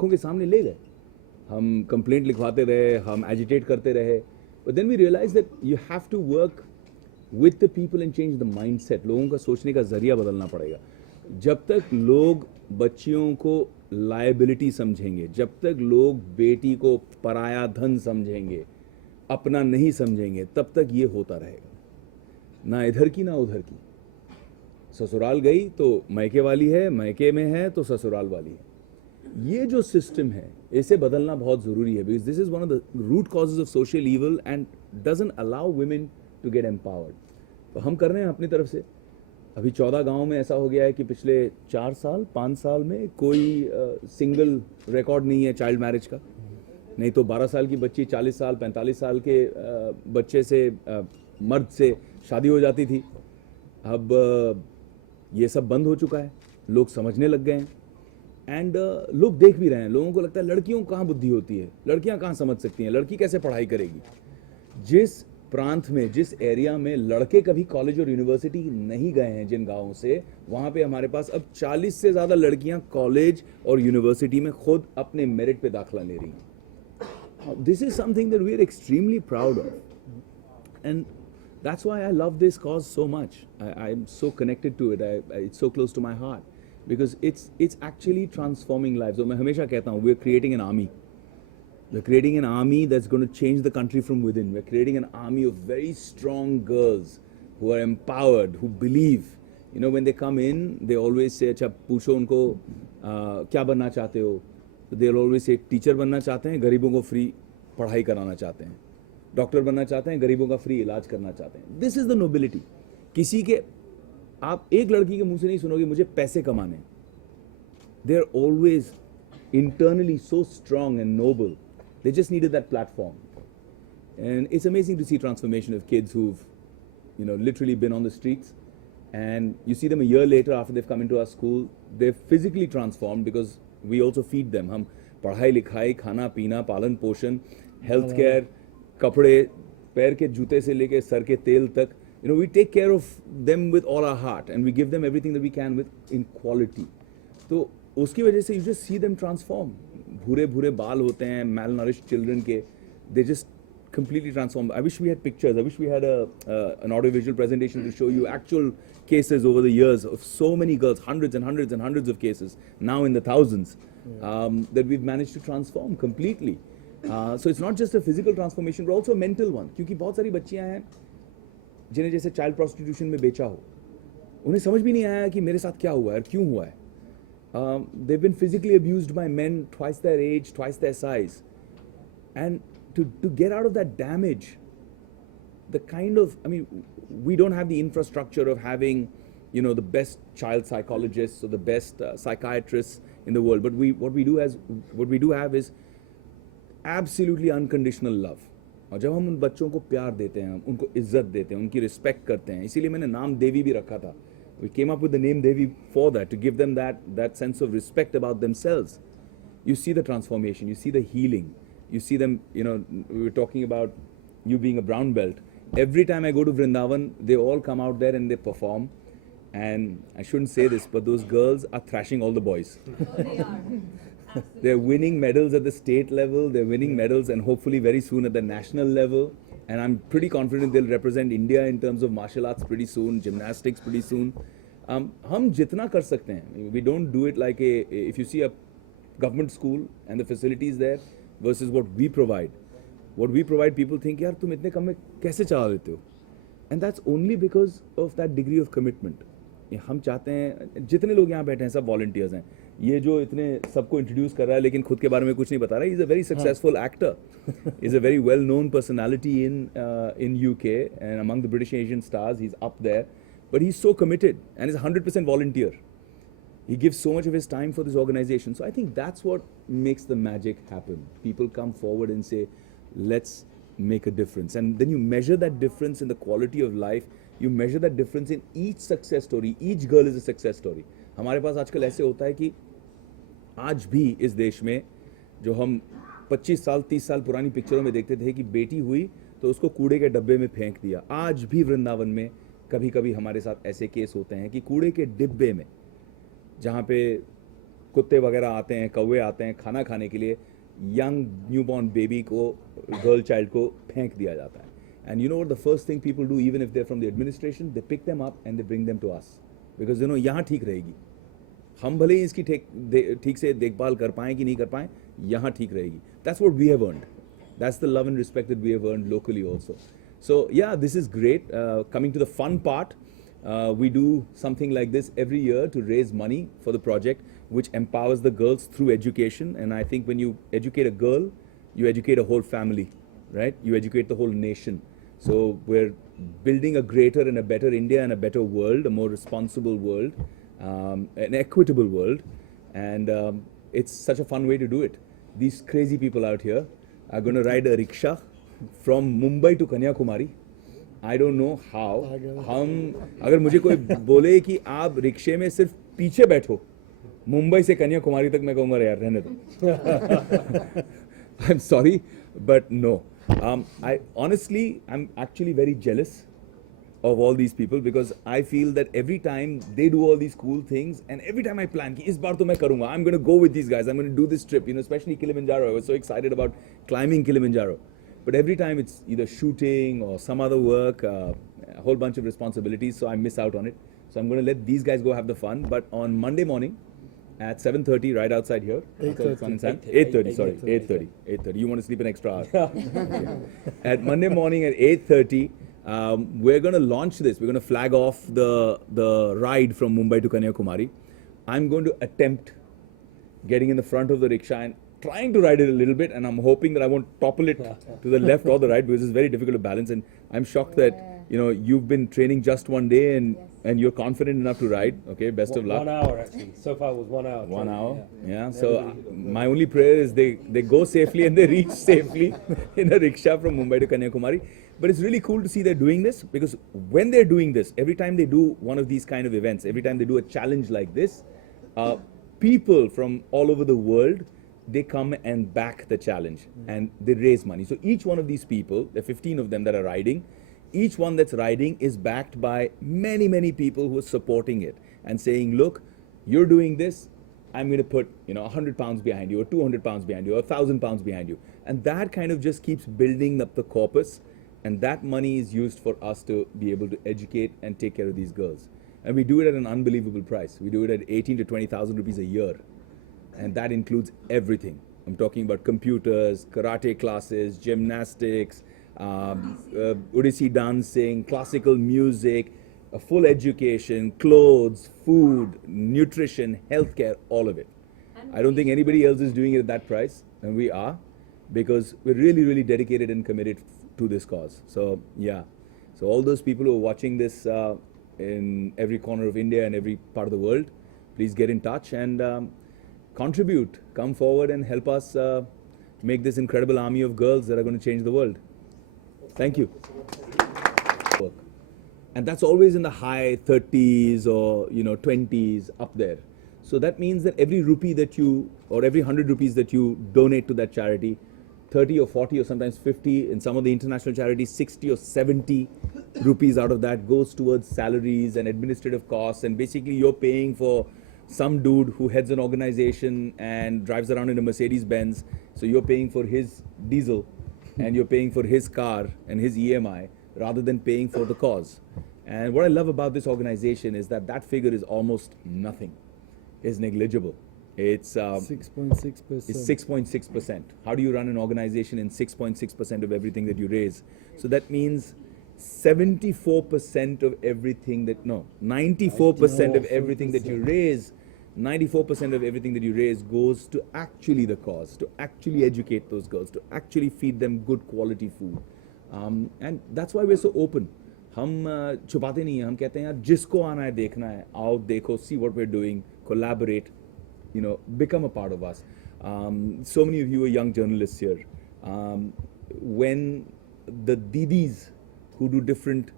आंखों के सामने ले गए, हम कंप्लेंट लिखवाते रहे, हम एजिटेट करते रहे, but then we realize that you have to work with the people and change the mindset. लोगों का सोचने का जरिया बदलना पड़ेगा. जब तक लोग बच्चियों को लायबिलिटी समझेंगे, जब तक लोग बेटी को पराया धन समझेंगे, अपना नहीं समझेंगे, तब तक ये होता रहेगा. ना इधर की ना उधर की. ससुराल गई तो मैके वाली है, मैके में है तो ससुराल वाली है. ये जो सिस्टम है इसे बदलना बहुत ज़रूरी है, because this is one of the root causes of social evil and doesn't allow women to get empowered. तो हम कर रहे हैं अपनी तरफ से. अभी 14 गांव में ऐसा हो गया है कि पिछले 4 साल 5 साल में कोई सिंगल रिकॉर्ड नहीं है चाइल्ड मैरिज का. नहीं तो 12 साल की बच्ची 40 साल 45 साल के बच्चे से मर्द से शादी हो जाती थी. अब ये सब बंद हो चुका है, लोग समझने लग गए हैं एंड लोग देख भी रहे हैं. लोगों को लगता है लड़कियों को कहाँ बुद्धि होती है, लड़कियाँ कहाँ समझ सकती हैं, लड़की कैसे पढ़ाई करेगी. जिस प्रांत में, जिस एरिया में लड़के कभी कॉलेज और यूनिवर्सिटी नहीं गए हैं, जिन गाँवों से, वहाँ पे हमारे पास अब 40 से ज़्यादा लड़कियाँ कॉलेज और यूनिवर्सिटी में खुद अपने मेरिट पे दाखिला ले रही हैं. This is something that we are extremely proud of and that's why I love this cause so much. I'm so connected to it. It's so close to my heart because it's actually transforming lives. So मैं हमेशा कहता हूँ, we're creating an army. We're creating an army that's going to change the country from within. We're creating an army of very strong girls who are empowered, who believe. You know, when they come in, they always say, अच्छा पूछो उनको क्या बनना चाहते हो? So they'll always say, teacher बनना चाहते हैं, गरीबों को फ्री पढ़ाई कराना चाहते हैं. डॉक्टर बनना चाहते हैं, गरीबों का फ्री इलाज करना चाहते हैं. This is the nobility. किसी के, आप एक लड़की के मुंह से नहीं सुनोगे मुझे पैसे कमाने. They are always internally so strong and noble. They just needed that platform. And it's amazing to see transformation of kids who literally been on the streets and you see them a year later after they have come into our school. They physically transformed because we also feed them. हम पढ़ाई लिखाई, खाना पीना, पालन पोषण, health care, कपड़े, पैर के जूते से लेके सर के तेल तक, we take care of them with all our heart and we give them everything that we can with in quality. तो उसकी वजह से you just see them transform. भूरे भूरे बाल होते हैं malnourished children के, they just completely transform. I wish we had pictures. I wish we had an audiovisual presentation to show you actual cases over the years of so many girls, hundreds and hundreds and hundreds of cases, now in the thousands, that we've managed to transform completely. So it's not just a physical transformation but also a mental one. क्योंकि बहुत सारी बच्चियां हैं जिन्हें जैसे child prostitution में बेचा हो, उन्हें समझ भी नहीं आया कि मेरे साथ क्या हुआ है और क्यों हुआ है. They've been physically abused by men twice their age, twice their size, and to get out of that damage, the kind of, I mean, we don't have the infrastructure of having the best child psychologists or the best psychiatrists in the world, but what we do have is absolutely unconditional love. और जब हम उन बच्चों को प्यार देते हैं, उनको इज्जत देते हैं, उनकी रिस्पेक्ट करते हैं, इसीलिए मैंने नाम देवी भी रखा था. We came up with the name Devi for that, to give them that sense of respect about themselves. You see the transformation, you see the healing, you see them, we were talking about you being a brown belt. Every time I go to Vrindavan, they all come out there and they perform. And I shouldn't say this, but those girls are thrashing all the boys. They are. They're winning medals at the state level, they're winning medals and hopefully very soon at the national level. And I'm pretty confident they'll represent India in terms of martial arts pretty soon, gymnastics pretty soon. हम जितना कर सकते हैं, we don't do it like if you see a government school and the facilities there versus what we provide, people think यार तुम इतने कम में कैसे चला लेते हो? And that's only because of that degree of commitment. हम चाहते हैं, जितने लोग यहाँ बैठे हैं सब वॉलंटियर्स हैं. ये जो इतने सबको इंट्रोड्यूस कर रहा है लेकिन खुद के बारे में कुछ नहीं बता रहा है, is a very successful actor, is a very well known personality in UK and among the British Asian stars. He's up there, but he's so committed and is 100% volunteer. He gives so much of his time for this organization. So I think that's what makes the magic happen. People come forward and say, let's make a difference. And then you measure that difference in the quality of life. You measure that difference in each success story. Each girl is a success story. हमारे पास आजकल ऐसे होता है कि आज भी इस देश में जो हम 25 साल 30 साल पुरानी पिक्चरों में देखते थे कि बेटी हुई तो उसको कूड़े के डब्बे में फेंक दिया, आज भी वृंदावन में कभी कभी हमारे साथ ऐसे केस होते हैं कि कूड़े के डिब्बे में, जहाँ पे कुत्ते वगैरह आते हैं, कौवे आते हैं खाना खाने के लिए, यंग न्यूबॉर्न बेबी को, गर्ल चाइल्ड को फेंक दिया जाता है. And you know what the first thing people do, even if they're from the administration, they pick them up and they bring them to us. Because यहाँ ठीक रहेगी. हम भले ही इसकी ठीक से देखभाल कर पाएं कि नहीं कर पाएं, यहाँ ठीक रहेगी. That's what we have earned. That's the love and respect that we have earned locally also. So yeah, this is great. Coming to the fun part, we do something like this every year to raise money for the project, which empowers the girls through education. And I think when you educate a girl, you educate a whole family, right? You educate the whole nation. So we're building a greater and a better India and a better world, a more responsible world, an equitable world. And it's such a fun way to do it. These crazy people out here are going to ride a rickshaw from Mumbai to Kanyakumari. I don't know how. हम अगर मुझे कोई बोले कि आप रिक्शे में सिर्फ पीछे बैठो मुंबई से कन्याकुमारी तक, मैं कहूँगा यार रहने दो. I'm sorry, but no. I honestly, I'm actually very jealous of all these people because I feel that every time they do all these cool things and every time I plan कि इस बार तो मैं करूँगा, I'm going to go with these guys, I'm going to do this trip, you know, especially Kilimanjaro. I was so excited about climbing Kilimanjaro. But every time it's either shooting or some other work, a whole bunch of responsibilities, so I miss out on it. So I'm going to let these guys go have the fun. But on Monday morning at 7:30, right outside here, 8:30, sorry, 8:30. You want to sleep an extra hour? Yeah. At Monday morning at 8:30, we're going to launch this. We're going to flag off the ride from Mumbai to Kanyakumari. I'm going to attempt getting in the front of the rickshaw and trying to ride it a little bit, and I'm hoping that I won't topple it to the left or the right because it's very difficult to balance. And I'm shocked that you've been training just one day and you're confident enough to ride. Okay, best of luck. 1 hour actually. So far it was 1 hour. 1 hour. Yeah. So my only prayer is they go safely and they reach safely in a rickshaw from Mumbai to Kanyakumari. But it's really cool to see they're doing this because when they're doing this, every time they do one of these kind of events, every time they do a challenge like this, people from all over the world, they come and back the challenge and they raise money. So each one of these people, there are 15 of them that are riding, each one that's riding is backed by many, many people who are supporting it and saying, look, you're doing this, I'm going to put 100 pounds behind you or 200 pounds behind you or 1,000 pounds behind you. And that kind of just keeps building up the corpus, and that money is used for us to be able to educate and take care of these girls. And we do it at an unbelievable price. We do it at 18 to 20,000 rupees a year. And that includes everything. I'm talking about computers, karate classes, gymnastics, Odissi dancing, classical music, a full education, clothes, food, nutrition, healthcare, all of it. I don't think anybody else is doing it at that price, and we are, because we're really, really dedicated and committed to this cause. So yeah, so all those people who are watching this in every corner of India and every part of the world, please get in touch and contribute, come forward and help us make this incredible army of girls that are going to change the world. Thank you. And that's always in the high 30s or 20s, up there. So that means that every rupee that you, or every 100 rupees that you donate to that charity, 30 or 40 or sometimes 50, in some of the international charities, 60 or 70 rupees out of that goes towards salaries and administrative costs, and basically you're paying for some dude who heads an organization and drives around in a Mercedes Benz. So you're paying for his diesel and you're paying for his car and his EMI rather than paying for the cause. And what I love about this organization is that that figure is almost nothing. It's negligible. It's 6.6%. It's 6.6%. How do you run an organization in 6.6% of everything that you raise? So that means 74% of everything that, no, 94% of everything that you raise, 94% of everything that you raise goes to actually the cause, to actually educate those girls, to actually feed them good quality food. And that's why we're so open. हम छुपाते नहीं हैं, हम कहते हैं यार जिसको आना है देखना है, आओ देखो, see what we're doing, collaborate, become a part of us. So many of you are young journalists here. When the didis who do different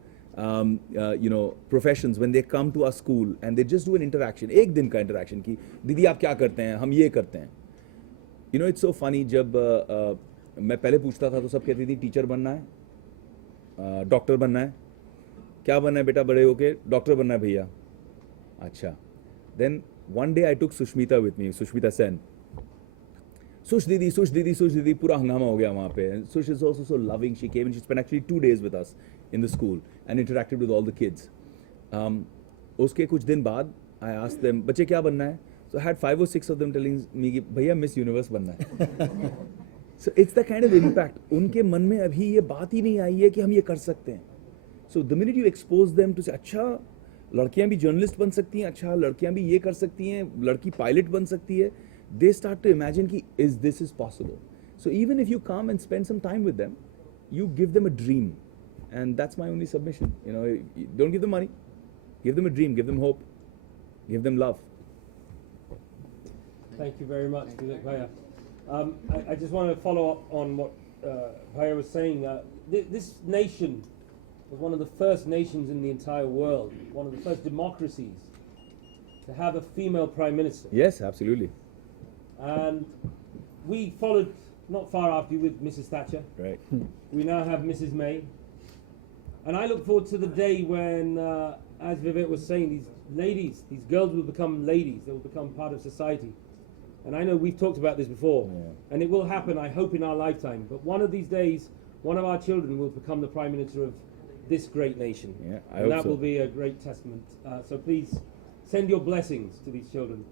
professions, when they come to our school and they just do an interaction, एक दिन का interaction कि दीदी आप क्या करते हैं, हम ये करते हैं. It's so funny, जब मैं पहले पूछता था तो सब कहती थी टीचर बनना है, डॉक्टर बनना है. क्या बनना है बेटा बड़े होके? डॉक्टर बनना है भैया. अच्छा. Then one day I took Sushmita with me, Sushmita Sen. Sush Didi, pura hangama ho gaya wahan pe. And Sush is also so loving. She came and she spent actually 2 days with us in the school and interacted with all the kids. Uske kuch din baad, I asked them, बच्चे क्या बनना है? So I had 5 or 6 of them telling me कि भैया Miss Universe बनना है. So it's the kind of impact. उनके मन में अभी ये बात ही नहीं आई है कि हम ये कर सकते हैं. So the minute you expose them to say, अच्छा लड़कियां भी जर्नलिस्ट बन सकती हैं, अच्छा लड़कियां भी ये कर सकती हैं, लड़की पायलट बन सकती है, they start to imagine कि this is possible. So even if you come and spend some time with them, you give them a dream, and that's my only submission. You know, don't give them money, give them a dream, give them hope, give them love. Thank you very much, Vivek Bhaiya. I just want to follow up on what Bhaiya was saying. This nation was one of the first nations in the entire world, one of the first democracies to have a female prime minister. Yes, absolutely. And we followed not far after you with Mrs. Thatcher. Right. We now have Mrs. May. And I look forward to the day when, as Vivek was saying, these ladies, these girls will become ladies. They will become part of society. And I know we've talked about this before. Yeah. And it will happen, I hope, in our lifetime. But one of these days, one of our children will become the Prime Minister of this great nation. Yeah, I and hope that so. will be a great testament. So please send your blessings to these children.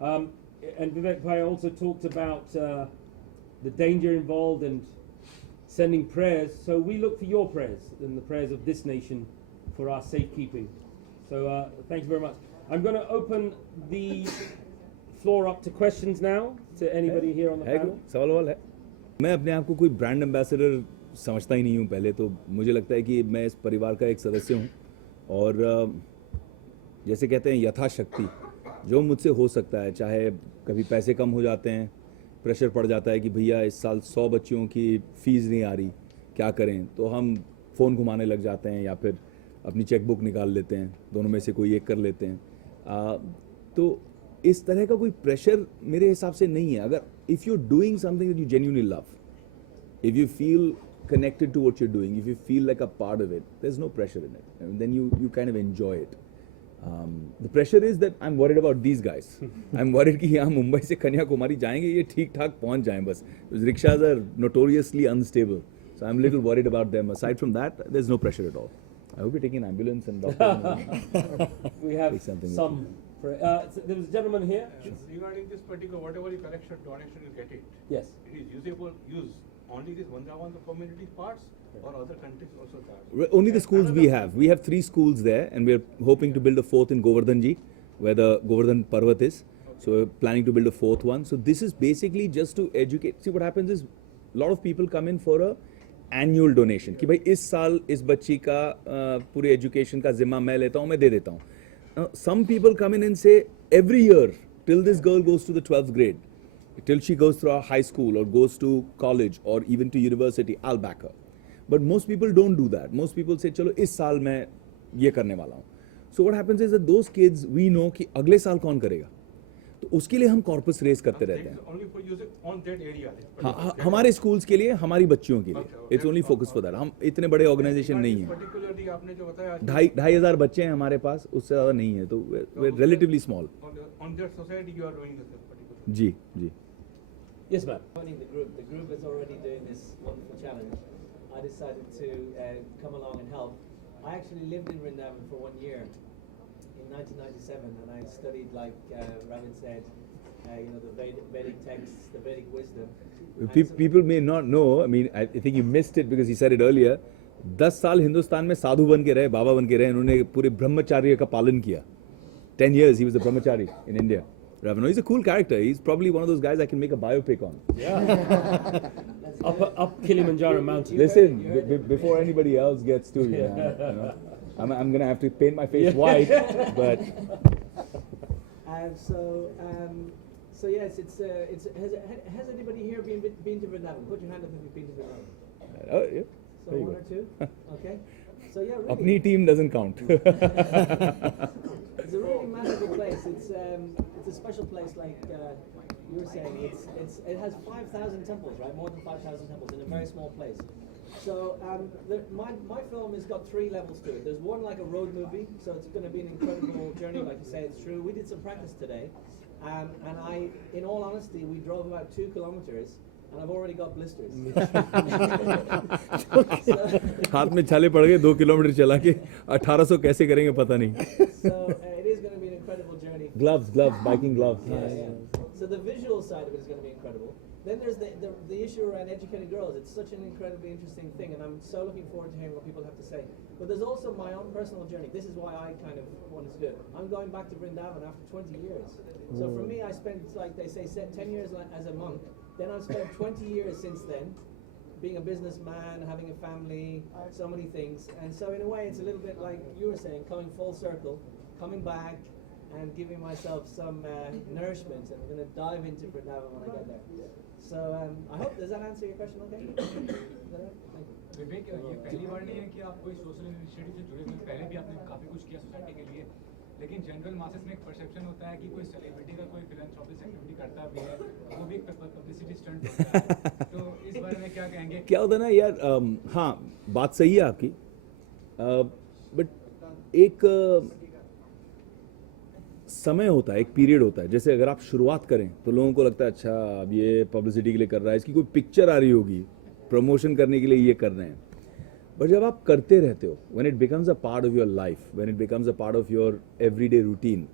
And Vivek Bhaiya also talked about the danger involved and sending prayers. So we look for your prayers and the prayers of this nation for our safekeeping. So thank you very much. I'm going to open the floor up to questions now to anybody here on the है panel. सवाल वाल है. मैं अपने आप को कोई brand ambassador समझता ही नहीं हूँ. पहले तो मुझे लगता है कि मैं इस परिवार का एक सदस्य हूँ और जैसे कहते हैं यथाशक्ति जो मुझसे हो सकता है, चाहे कभी पैसे कम हो जाते हैं, प्रेशर पड़ जाता है कि भैया इस साल 100 बच्चियों की फ़ीस नहीं आ रही, क्या करें, तो हम फ़ोन घुमाने लग जाते हैं या फिर अपनी चेकबुक निकाल लेते हैं, दोनों में से कोई एक कर लेते हैं. तो इस तरह का कोई प्रेशर मेरे हिसाब से नहीं है. अगर if you doing something that you genuinely love, if you feel connected to what you're doing, if you feel like a part of it, there's no pressure in it, and then you kind of enjoy it. The pressure is that I'm worried about these guys. I'm worried कि यहाँ मुंबई से कन्याकुमारी जाएंगे, ये ठीक ठाक पहुँच जाएं बस. Rickshaws are notoriously unstable, so I'm a little worried about them. Aside from that, there's no pressure at all. I hope you're taking an ambulance and doctor. We have Take something with some. So there was a gentleman here. Regarding this particular, whatever you collection donation you get it, Yes. it is use only this Vrindavan community parts or other countries also charge? Only the schools we have. We have 3 schools there, and we're hoping to build a 4th in Govardhanji, where the Govardhan Parvat is. So we're planning to build a 4th one. So this is basically just to educate. See, what happens is a lot of people come in for a annual donation कि भाई इस साल इस बच्ची का पूरे education का जिम्मा मैं लेता हूँ, मैं दे देता हूँ. Some people come in and say every year till this girl goes to the 12th grade, till she goes through a high school or goes to college or even to university, I'll back her. But most people don't do that. Most people say चलो इस साल मैं ये करने वाला हूँ. So what happens is that those kids we know कि अगले साल कौन करेगा, तो उसके लिए हम कॉर्पस रेस करते रहते हैं. Only for using on that area. हाँ, हमारे स्कूल्स के लिए, हमारी बच्चियों के लिए. It's only focus for that. हम इतने बड़े ऑर्गेनाइजेशन नहीं है. Particularly आपने जो बताया 2,500 बच्चे हैं हमारे पास, उससे ज़्यादा नहीं है, तो relatively small. on that society you are doing this particular. जी जी. Yes, ma'am. Joining the group is already doing this wonderful challenge. I decided to come along and help. I actually lived in Vrindavan for 1 year in 1997, and I studied, like Ravin said, the Vedic texts, the Vedic wisdom. People may not know. I mean, I think you missed it because he said it earlier. 10 साल हिंदुस्तान में साधु बन के रहे, बाबा बन के रहे, उन्होंने पूरे ब्रह्मचार्य का पालन किया. 10 years he was a brahmachari in India. Ravana, he's a cool character. He's probably one of those guys I can make a biopic on. Yeah. up Kilimanjaro mountain. Listen, before anybody else gets to you, I'm gonna have to paint my face white, but So yes, has anybody here been to Vrindavan? Put your hand up if you've been to Vrindavan. oh yeah. So There you 1 go. or 2. Okay. So yeah, really. अपनी team doesn't count. It's a really magical place. It's a special place, like you were saying. It has 5,000 temples, right? More than 5,000 temples in a very small place. So my film has got 3 levels to it. There's one like a road movie, so it's going to be an incredible journey, like you say, it's true. We did some practice today, and in all honesty, we drove about 2 kilometers, and I've already got blisters. हाथ में छाले पड़ गए 2 kilometre चला के 1800 कैसे करेंगे पता नहीं. So it is going to be an incredible journey. Gloves, biking gloves. Yeah. So the visual side of it is going to be incredible. Then there's the issue around educating girls. It's such an incredibly interesting thing, and I'm so looking forward to hearing what people have to say. But there's also my own personal journey. This is why I kind of wanted to do it. I'm going back to Vrindavan after 20 years. So for me, I spent, like they say, 10 years as a monk. Then I've spent 20 years since then, being a businessman, having a family, so many things. And so in a way, it's a little bit like you were saying, coming full circle, coming back, and giving myself some nourishment. And I'm going to dive into Vrindavan when I get there. So I hope, does that answer your question okay? Is that right? Thank you. विवेक, ये पहली बार नहीं है कि आप कोई social initiative से जुड़े हुए, पहले भी आपने काफ़ी कुछ किया सोसाइटी के लिए, लेकिन जनरल मासेस में एक परसेप्शन होता है कि कोई सेलिब्रिटी का कोई फिलैंथ्रोपिस्ट एक्टिविटी करता भी है, वो भी एक पब्लिसिटी स्टंट होता है. तो इस बारे में क्या कहेंगे? क्या होता है ना यार, हाँ बात सही है आपकी, बट एक समय होता है, एक पीरियड होता है. जैसे अगर आप शुरुआत करें तो लोगों को लगता है अच्छा अब ये पब्लिसिटी के लिए कर रहा है, इसकी कोई पिक्चर आ रही होगी, प्रमोशन करने के लिए ये कर रहे हैं. बट जब आप करते रहते हो, when it becomes a part of your life, when it becomes a part of your everyday routine,